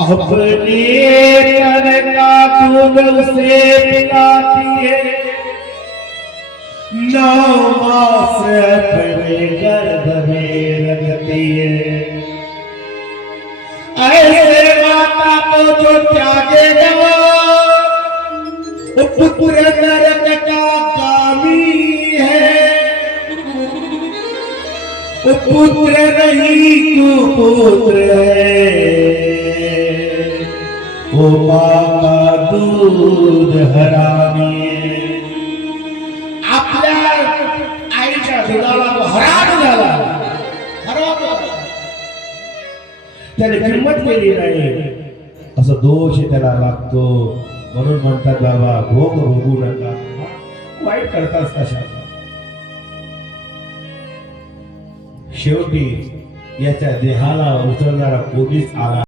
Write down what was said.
अपने तन का दूध उसे पिलाती है। नौ मास अपने गर्भ में रखती है। ऐसे माता को जो त्यागेगा पुत्र नरक का गामी है। पुत्र नहीं कुपुत्र है। ओ माँ दूध हरामी आपल्या आईच्या दुधाला तो हराम झाला हराम त्याने किंमत केली नाही असं दोष त्याला लागतो म्हणून म्हणतात बाबा भोग भोगू नका वाईट करताच कशा शेवटी याच्या देहाला उचलणारा पोलीस आला.